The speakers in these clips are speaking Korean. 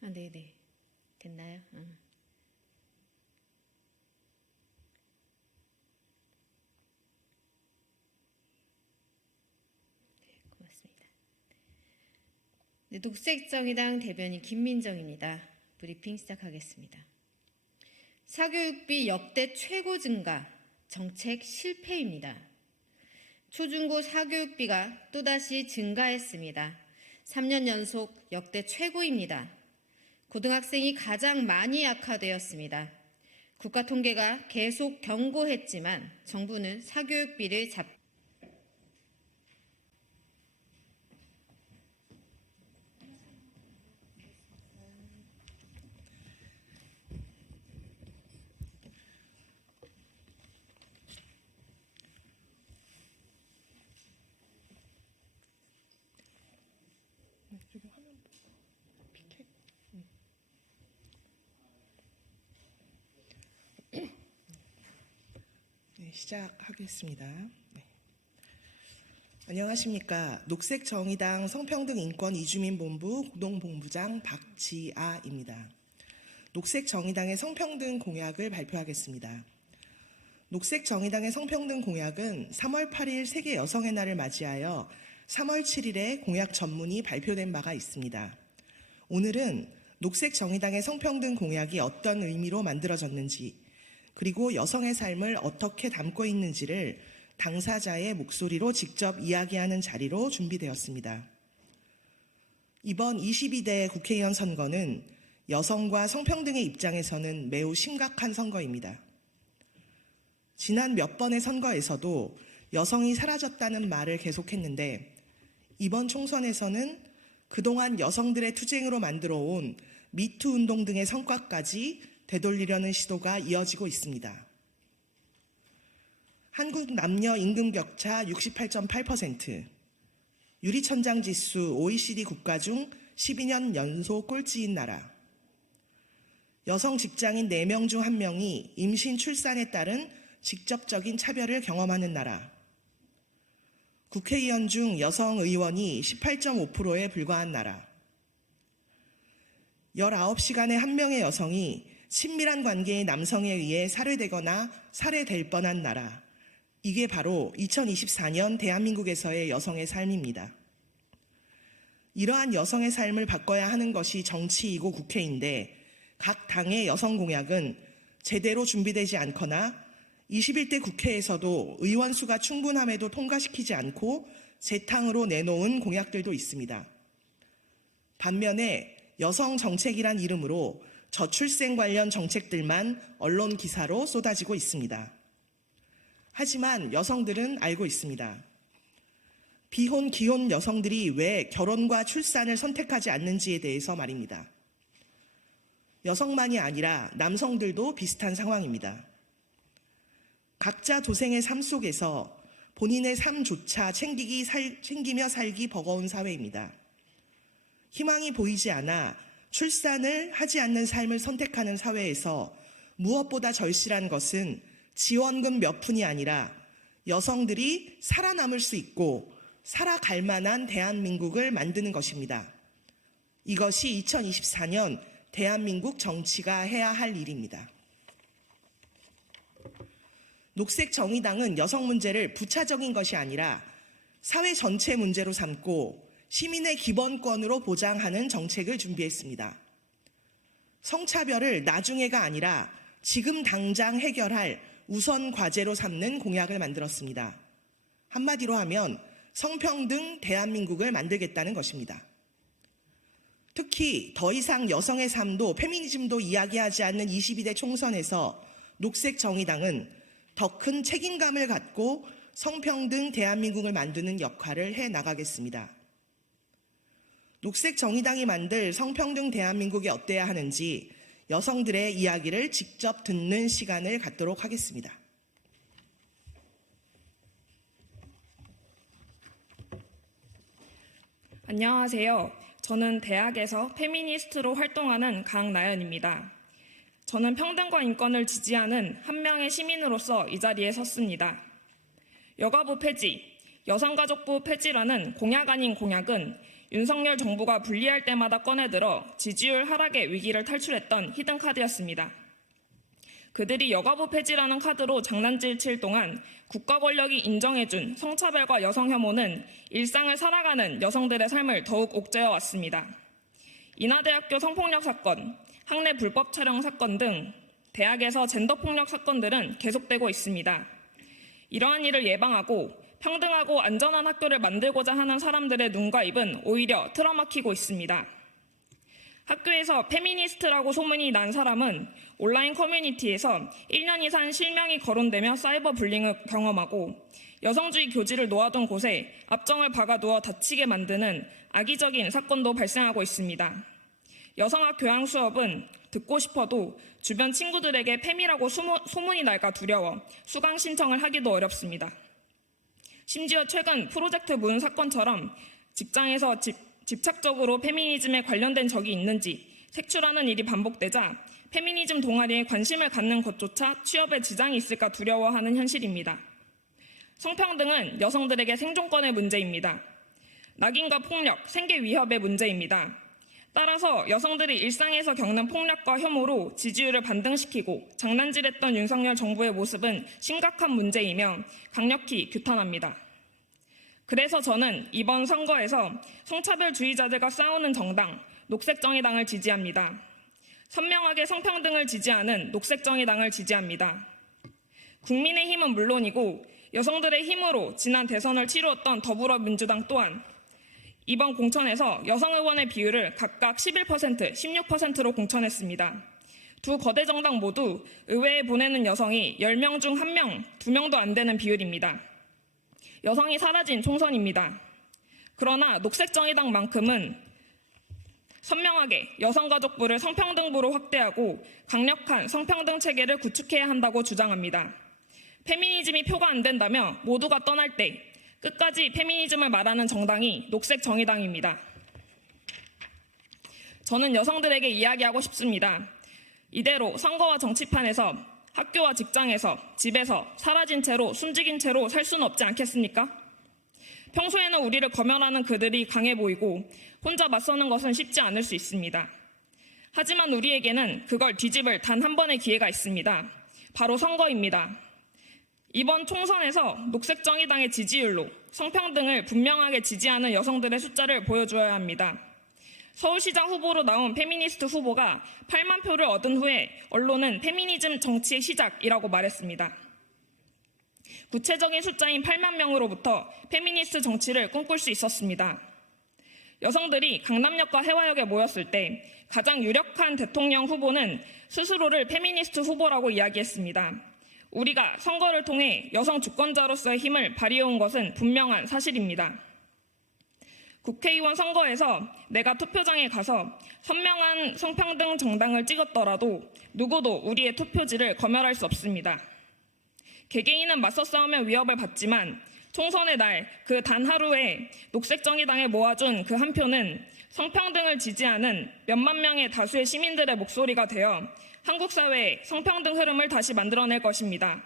네네. 됐나요? 네, 고맙습니다. 네, 녹색정의당 대변인 김민정입니다. 브리핑 시작하겠습니다. 사교육비 역대 최고 증가, 정책 실패입니다. 초중고 사교육비가 또다시 증가했습니다. 3년 연속 역대 최고입니다. 고등학생이 가장 많이 악화되었습니다. 국가통계가 계속 경고했지만 정부는 사교육비를 네, 시작하겠습니다. 네. 안녕하십니까. 녹색정의당 성평등인권 이주민본부 공동본부장 박지아입니다. 녹색정의당의 성평등 공약을 발표하겠습니다. 녹색정의당의 성평등 공약은 3월 8일 세계 여성의 날을 맞이하여 3월 7일에 공약 전문이 발표된 바가 있습니다. 오늘은 녹색정의당의 성평등 공약이 어떤 의미로 만들어졌는지, 그리고 여성의 삶을 어떻게 담고 있는지를 당사자의 목소리로 직접 이야기하는 자리로 준비되었습니다. 이번 22대 국회의원 선거는 여성과 성평등의 입장에서는 매우 심각한 선거입니다. 지난 몇 번의 선거에서도 여성이 사라졌다는 말을 계속했는데 이번 총선에서는 그동안 여성들의 투쟁으로 만들어온 미투 운동 등의 성과까지 되돌리려는 시도가 이어지고 있습니다. 한국 남녀 임금 격차 68.8%, 유리천장 지수 OECD 국가 중 12년 연속 꼴찌인 나라, 여성 직장인 4명 중 1명이 임신 출산에 따른 직접적인 차별을 경험하는 나라, 국회의원 중 여성 의원이 18.5%에 불과한 나라, 19시간에 1명의 여성이 친밀한 관계의 남성에 의해 살해되거나 살해될 뻔한 나라. 이게 바로 2024년 대한민국에서의 여성의 삶입니다. 이러한 여성의 삶을 바꿔야 하는 것이 정치이고 국회인데 각 당의 여성 공약은 제대로 준비되지 않거나 21대 국회에서도 의원 수가 충분함에도 통과시키지 않고 재탕으로 내놓은 공약들도 있습니다. 반면에 여성 정책이란 이름으로 저출생 관련 정책들만 언론 기사로 쏟아지고 있습니다. 하지만 여성들은 알고 있습니다. 비혼, 기혼 여성들이 왜 결혼과 출산을 선택하지 않는지에 대해서 말입니다. 여성만이 아니라 남성들도 비슷한 상황입니다. 각자 도생의 삶 속에서 본인의 삶조차 챙기며 살기 버거운 사회입니다. 희망이 보이지 않아 출산을 하지 않는 삶을 선택하는 사회에서 무엇보다 절실한 것은 지원금 몇 푼이 아니라 여성들이 살아남을 수 있고 살아갈 만한 대한민국을 만드는 것입니다. 이것이 2024년 대한민국 정치가 해야 할 일입니다. 녹색정의당은 여성 문제를 부차적인 것이 아니라 사회 전체 문제로 삼고 시민의 기본권으로 보장하는 정책을 준비했습니다. 성차별을 나중에가 아니라 지금 당장 해결할 우선 과제로 삼는 공약을 만들었습니다. 한마디로 하면 성평등 대한민국을 만들겠다는 것입니다. 특히 더 이상 여성의 삶도 페미니즘도 이야기하지 않는 22대 총선에서 녹색정의당은 더 큰 책임감을 갖고 성평등 대한민국을 만드는 역할을 해 나가겠습니다. 녹색정의당이 만들 성평등 대한민국이 어때야 하는지 여성들의 이야기를 직접 듣는 시간을 갖도록 하겠습니다. 안녕하세요. 저는 대학에서 페미니스트로 활동하는 강나연입니다. 저는 평등과 인권을 지지하는 한 명의 시민으로서 이 자리에 섰습니다. 여가부 폐지, 여성가족부 폐지라는 공약 아닌 공약은 윤석열 정부가 불리할 때마다 꺼내들어 지지율 하락의 위기를 탈출했던 히든카드였습니다. 그들이 여가부 폐지라는 카드로 장난질 칠 동안 국가 권력이 인정해준 성차별과 여성 혐오는 일상을 살아가는 여성들의 삶을 더욱 옥죄어 왔습니다. 인하대학교 성폭력 사건, 학내 불법 촬영 사건 등 대학에서 젠더폭력 사건들은 계속되고 있습니다. 이러한 일을 예방하고 평등하고 안전한 학교를 만들고자 하는 사람들의 눈과 입은 오히려 틀어막히고 있습니다. 학교에서 페미니스트라고 소문이 난 사람은 온라인 커뮤니티에서 1년 이상 실명이 거론되며 사이버 불링을 경험하고 여성주의 교지를 놓아둔 곳에 압정을 박아두어 다치게 만드는 악의적인 사건도 발생하고 있습니다. 여성학 교양 수업은 듣고 싶어도 주변 친구들에게 페미라고 소문이 날까 두려워 수강 신청을 하기도 어렵습니다. 심지어 최근 프로젝트 문 사건처럼 직장에서 집착적으로 페미니즘에 관련된 적이 있는지 색출하는 일이 반복되자 페미니즘 동아리에 관심을 갖는 것조차 취업에 지장이 있을까 두려워하는 현실입니다. 성평등은 여성들에게 생존권의 문제입니다. 낙인과 폭력, 생계 위협의 문제입니다. 따라서 여성들이 일상에서 겪는 폭력과 혐오로 지지율을 반등시키고 장난질했던 윤석열 정부의 모습은 심각한 문제이며 강력히 규탄합니다. 그래서 저는 이번 선거에서 성차별주의자들과 싸우는 정당, 녹색정의당을 지지합니다. 선명하게 성평등을 지지하는 녹색정의당을 지지합니다. 국민의힘은 물론이고 여성들의 힘으로 지난 대선을 치루었던 더불어민주당 또한 이번 공천에서 여성 의원의 비율을 각각 11%, 16%로 공천했습니다. 두 거대 정당 모두 의회에 보내는 여성이 10명 중 1명, 2명도 안 되는 비율입니다. 여성이 사라진 총선입니다. 그러나 녹색정의당만큼은 선명하게 여성가족부를 성평등부로 확대하고 강력한 성평등 체계를 구축해야 한다고 주장합니다. 페미니즘이 표가 안 된다며 모두가 떠날 때 끝까지 페미니즘을 말하는 정당이 녹색정의당입니다. 저는 여성들에게 이야기하고 싶습니다. 이대로 선거와 정치판에서 학교와 직장에서 집에서 사라진 채로 숨죽인 채로 살 수는 없지 않겠습니까? 평소에는 우리를 검열하는 그들이 강해 보이고 혼자 맞서는 것은 쉽지 않을 수 있습니다. 하지만 우리에게는 그걸 뒤집을 단 한 번의 기회가 있습니다. 바로 선거입니다. 이번 총선에서 녹색정의당의 지지율로 성평등을 분명하게 지지하는 여성들의 숫자를 보여줘야 합니다. 서울시장 후보로 나온 페미니스트 후보가 8만 표를 얻은 후에 언론은 페미니즘 정치의 시작이라고 말했습니다. 구체적인 숫자인 8만 명으로부터 페미니스트 정치를 꿈꿀 수 있었습니다. 여성들이 강남역과 해화역에 모였을 때 가장 유력한 대통령 후보는 스스로를 페미니스트 후보라고 이야기했습니다. 우리가 선거를 통해 여성 주권자로서의 힘을 발휘해온 것은 분명한 사실입니다. 국회의원 선거에서 내가 투표장에 가서 선명한 성평등 정당을 찍었더라도 누구도 우리의 투표지를 검열할 수 없습니다. 개개인은 맞서 싸우며 위협을 받지만 총선의 날 그 단 하루에 녹색정의당에 모아준 그 한 표는 성평등을 지지하는 몇만 명의 다수의 시민들의 목소리가 되어 한국 사회의 성평등 흐름을 다시 만들어낼 것입니다.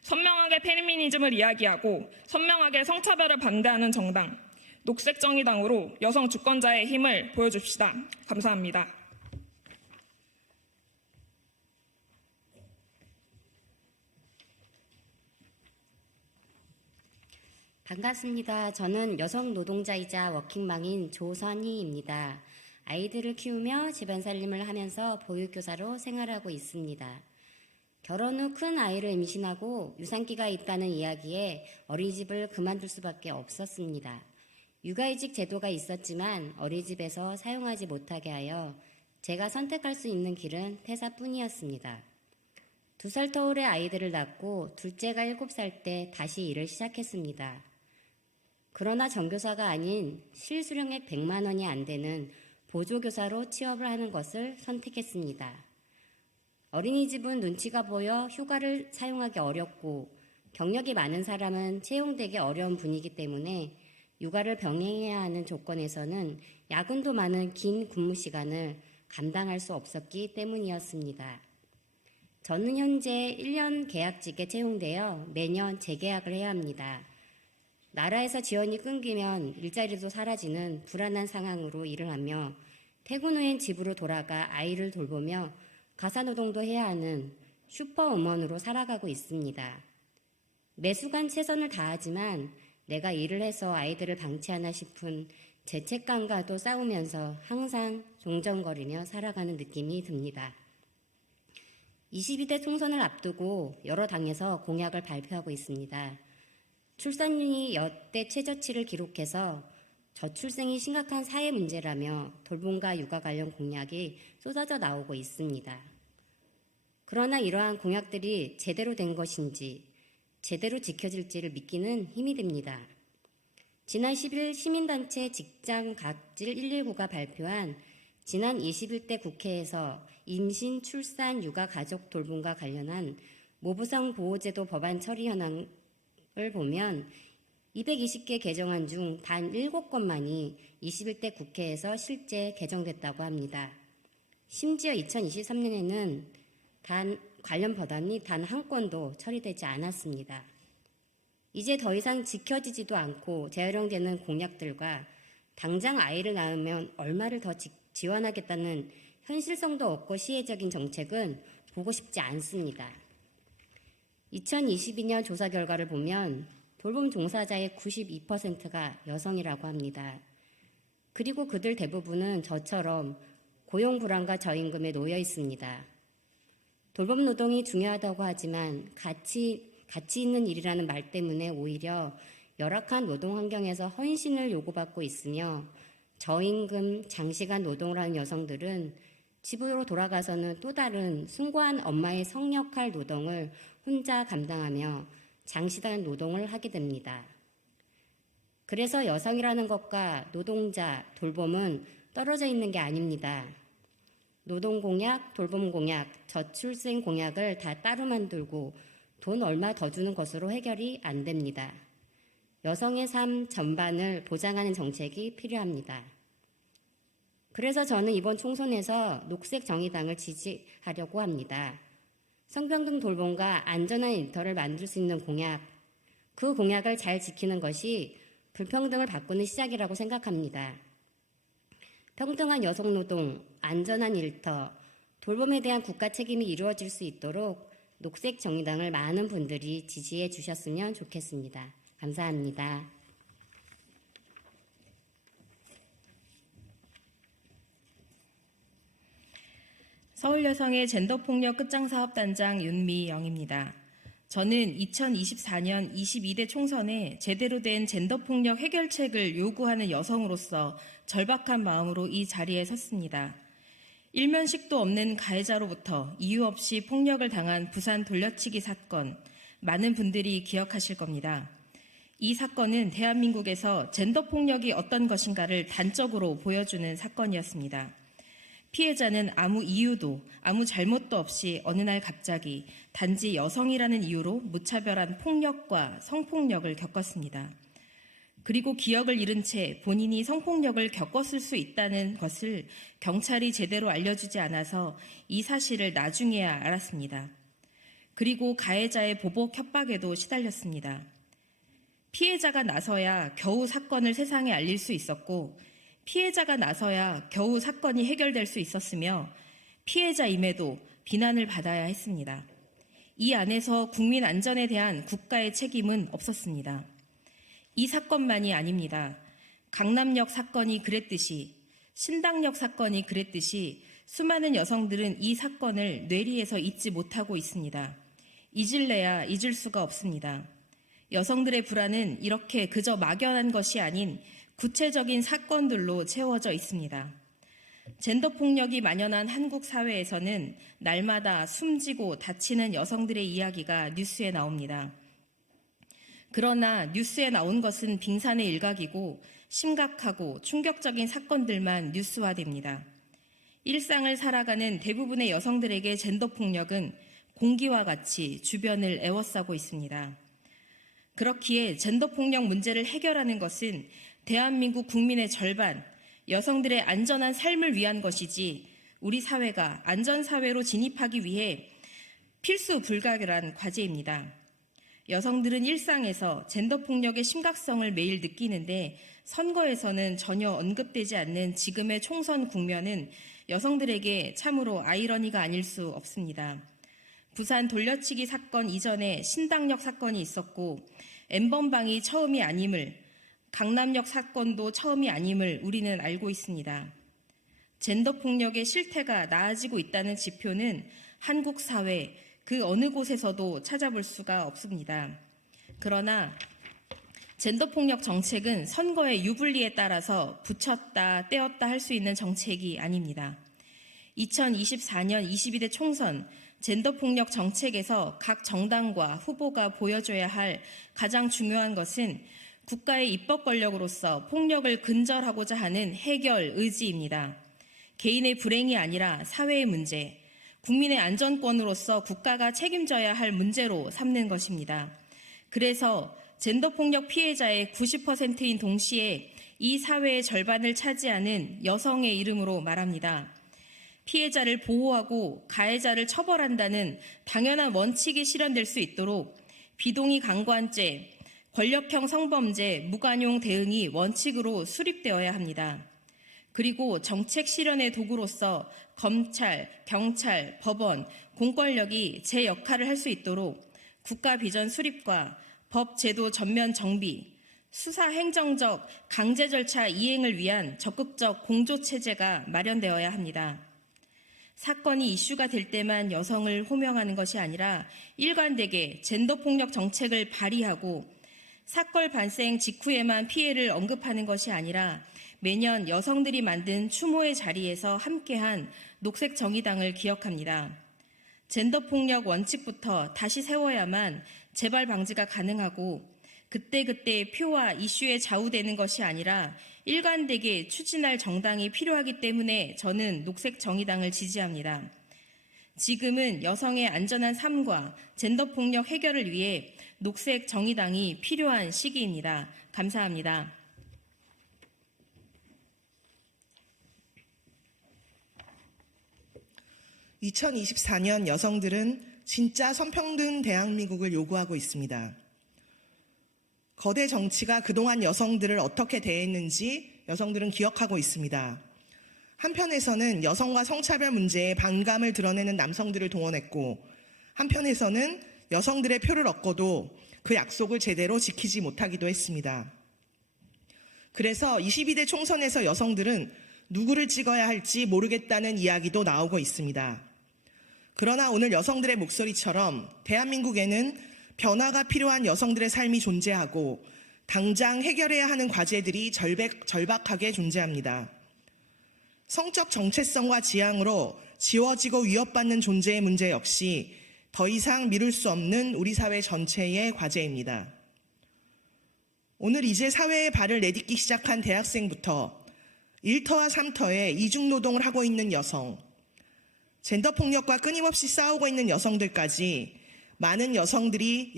선명하게 페미니즘을 이야기하고 선명하게 성차별을 반대하는 정당, 녹색정의당으로 여성 주권자의 힘을 보여줍시다. 감사합니다. 반갑습니다. 저는 여성 노동자이자 워킹맘인 조선희입니다. 아이들을 키우며 집안 살림을 하면서 보육교사로 생활하고 있습니다. 결혼 후 큰 아이를 임신하고 유산기가 있다는 이야기에 어린이집을 그만둘 수밖에 없었습니다. 육아이직 제도가 있었지만 어린이집에서 사용하지 못하게 하여 제가 선택할 수 있는 길은 퇴사뿐이었습니다. 2살 터울의 아이들을 낳고 둘째가 7살 때 다시 일을 시작했습니다. 그러나 정교사가 아닌 실수령액 100만 원이 안 되는 보조교사로 취업을 하는 것을 선택했습니다. 어린이집은 눈치가 보여 휴가를 사용하기 어렵고 경력이 많은 사람은 채용되기 어려운 분위기 때문에 육아를 병행해야 하는 조건에서는 야근도 많은 긴 근무 시간을 감당할 수 없었기 때문이었습니다. 저는 현재 1년 계약직에 채용되어 매년 재계약을 해야 합니다. 나라에서 지원이 끊기면 일자리도 사라지는 불안한 상황으로 일을 하며 퇴근 후엔 집으로 돌아가 아이를 돌보며 가사노동도 해야 하는 슈퍼우먼으로 살아가고 있습니다. 매수간 최선을 다하지만 내가 일을 해서 아이들을 방치하나 싶은 죄책감과도 싸우면서 항상 종전거리며 살아가는 느낌이 듭니다. 22대 총선을 앞두고 여러 당에서 공약을 발표하고 있습니다. 출산율이 역대 최저치를 기록해서 저출생이 심각한 사회 문제라며 돌봄과 육아 관련 공약이 쏟아져 나오고 있습니다. 그러나 이러한 공약들이 제대로 된 것인지 제대로 지켜질지를 믿기는 힘이 듭니다. 지난 10일 시민단체 직장 갑질 119가 발표한 지난 21대 국회에서 임신, 출산, 육아, 가족 돌봄과 관련한 모부성 보호제도 법안 처리 현황을 보면 220개 개정안 중 단 7건만이 21대 국회에서 실제 개정됐다고 합니다. 심지어 2023년에는 관련 법안이 단 한 건도 처리되지 않았습니다. 이제 더 이상 지켜지지도 않고 재활용되는 공약들과 당장 아이를 낳으면 얼마를 더 지원하겠다는 현실성도 없고 시혜적인 정책은 보고 싶지 않습니다. 2022년 조사 결과를 보면 돌봄 종사자의 92%가 여성이라고 합니다. 그리고 그들 대부분은 저처럼 고용 불안과 저임금에 놓여 있습니다. 돌봄 노동이 중요하다고 하지만 가치 있는 일이라는 말 때문에 오히려 열악한 노동 환경에서 헌신을 요구받고 있으며 저임금, 장시간 노동을 하는 여성들은 집으로 돌아가서는 또 다른 숭고한 엄마의 성역할 노동을 혼자 감당하며 장시간 노동을 하게 됩니다. 그래서 여성이라는 것과 노동자, 돌봄은 떨어져 있는 게 아닙니다. 노동공약, 돌봄공약, 저출생 공약을 다 따로 만들고 돈 얼마 더 주는 것으로 해결이 안 됩니다. 여성의 삶 전반을 보장하는 정책이 필요합니다. 그래서 저는 이번 총선에서 녹색정의당을 지지하려고 합니다. 성평등 돌봄과 안전한 일터를 만들 수 있는 공약, 그 공약을 잘 지키는 것이 불평등을 바꾸는 시작이라고 생각합니다. 평등한 여성노동, 안전한 일터, 돌봄에 대한 국가 책임이 이루어질 수 있도록 녹색정의당을 많은 분들이 지지해 주셨으면 좋겠습니다. 감사합니다. 서울여성의 젠더폭력 끝장사업단장 윤미영입니다. 저는 2024년 22대 총선에 제대로 된 젠더폭력 해결책을 요구하는 여성으로서 절박한 마음으로 이 자리에 섰습니다. 일면식도 없는 가해자로부터 이유 없이 폭력을 당한 부산 돌려치기 사건, 많은 분들이 기억하실 겁니다. 이 사건은 대한민국에서 젠더폭력이 어떤 것인가를 단적으로 보여주는 사건이었습니다. 피해자는 아무 이유도 아무 잘못도 없이 어느 날 갑자기 단지 여성이라는 이유로 무차별한 폭력과 성폭력을 겪었습니다. 그리고 기억을 잃은 채 본인이 성폭력을 겪었을 수 있다는 것을 경찰이 제대로 알려주지 않아서 이 사실을 나중에야 알았습니다. 그리고 가해자의 보복 협박에도 시달렸습니다. 피해자가 나서야 겨우 사건을 세상에 알릴 수 있었고 피해자가 나서야 겨우 사건이 해결될 수 있었으며 피해자임에도 비난을 받아야 했습니다. 이 안에서 국민 안전에 대한 국가의 책임은 없었습니다. 이 사건만이 아닙니다. 강남역 사건이 그랬듯이 신당역 사건이 그랬듯이 수많은 여성들은 이 사건을 뇌리에서 잊지 못하고 있습니다. 잊을래야 잊을 수가 없습니다. 여성들의 불안은 이렇게 그저 막연한 것이 아닌 구체적인 사건들로 채워져 있습니다. 젠더폭력이 만연한 한국 사회에서는 날마다 숨지고 다치는 여성들의 이야기가 뉴스에 나옵니다. 그러나 뉴스에 나온 것은 빙산의 일각이고 심각하고 충격적인 사건들만 뉴스화됩니다. 일상을 살아가는 대부분의 여성들에게 젠더폭력은 공기와 같이 주변을 에워싸고 있습니다. 그렇기에 젠더폭력 문제를 해결하는 것은 대한민국 국민의 절반, 여성들의 안전한 삶을 위한 것이지 우리 사회가 안전사회로 진입하기 위해 필수 불가결한 과제입니다. 여성들은 일상에서 젠더 폭력의 심각성을 매일 느끼는데 선거에서는 전혀 언급되지 않는 지금의 총선 국면은 여성들에게 참으로 아이러니가 아닐 수 없습니다. 부산 돌려치기 사건 이전에 신당역 사건이 있었고 N번방이 처음이 아님을, 강남역 사건도 처음이 아님을 우리는 알고 있습니다. 젠더 폭력의 실태가 나아지고 있다는 지표는 한국 사회 그 어느 곳에서도 찾아볼 수가 없습니다. 그러나 젠더 폭력 정책은 선거의 유불리에 따라서 붙였다 떼었다 할 수 있는 정책이 아닙니다. 2024년 22대 총선 젠더 폭력 정책에서 각 정당과 후보가 보여줘야 할 가장 중요한 것은 국가의 입법 권력으로서 폭력을 근절하고자 하는 해결 의지입니다. 개인의 불행이 아니라 사회의 문제, 국민의 안전권으로서 국가가 책임져야 할 문제로 삼는 것입니다. 그래서 젠더폭력 피해자의 90%인 동시에 이 사회의 절반을 차지하는 여성의 이름으로 말합니다. 피해자를 보호하고 가해자를 처벌한다는 당연한 원칙이 실현될 수 있도록 비동의 강간죄, 권력형 성범죄, 무관용 대응이 원칙으로 수립되어야 합니다. 그리고 정책 실현의 도구로서 검찰, 경찰, 법원, 공권력이 제 역할을 할 수 있도록 국가 비전 수립과 법 제도 전면 정비, 수사 행정적 강제 절차 이행을 위한 적극적 공조 체제가 마련되어야 합니다. 사건이 이슈가 될 때만 여성을 호명하는 것이 아니라 일관되게 젠더 폭력 정책을 발의하고 사건 발생 직후에만 피해를 언급하는 것이 아니라 매년 여성들이 만든 추모의 자리에서 함께한 녹색정의당을 기억합니다. 젠더폭력 원칙부터 다시 세워야만 재발 방지가 가능하고 그때그때 표와 이슈에 좌우되는 것이 아니라 일관되게 추진할 정당이 필요하기 때문에 저는 녹색정의당을 지지합니다. 지금은 여성의 안전한 삶과 젠더폭력 해결을 위해 녹색정의당이 필요한 시기입니다. 감사합니다. (2024년) 여성들은 진짜 성평등 대한민국을 요구하고 있습니다. 거대 정치가 그동안 여성들을 어떻게 대했는지 여성들은 기억하고 있습니다. 한편에서는 여성과 성차별 문제에 반감을 드러내는 남성들을 동원했고, 한편에서는 여성들의 표를 얻고도 그 약속을 제대로 지키지 못하기도 했습니다. 그래서 22대 총선에서 여성들은 누구를 찍어야 할지 모르겠다는 이야기도 나오고 있습니다. 그러나 오늘 여성들의 목소리처럼 대한민국에는 변화가 필요한 여성들의 삶이 존재하고 당장 해결해야 하는 과제들이 절박하게 존재합니다. 성적 정체성과 지향으로 지워지고 위협받는 존재의 문제 역시 더 이상 미룰 수 없는 우리 사회 전체의 과제입니다. 오늘 이제 사회에 발을 내딛기 시작한 대학생부터 1터와 3터에 이중노동을 하고 있는 여성, 젠더폭력과 끊임없이 싸우고 있는 여성들까지 많은 여성들이